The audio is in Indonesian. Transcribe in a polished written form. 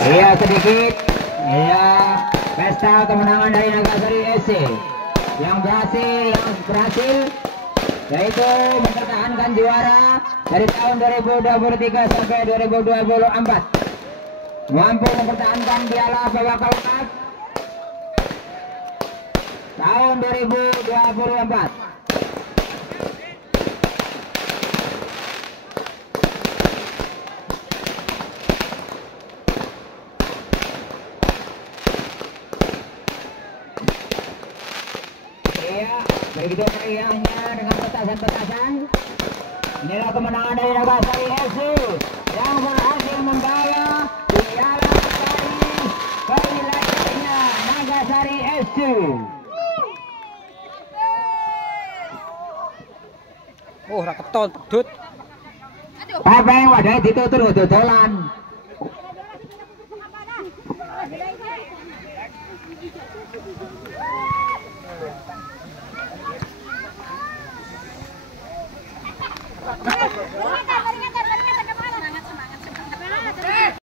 Iya sedikit. Iya, pesta kemenangan dari Nagasari SC yang berhasil yaitu mempertahankan juara dari tahun 2023 sampai 2024, mampu mempertahankan piala Babakal Cup tahun 2024. Begitu meriahnya dengan petasan-petasan. Inilah kemenangan dari Nagasari FC yang berhasil membawa piala Nagasari ke wilayahnya Nagasari FC. Oh, raketon pedut. Apa yang wadah ditutur dodolan.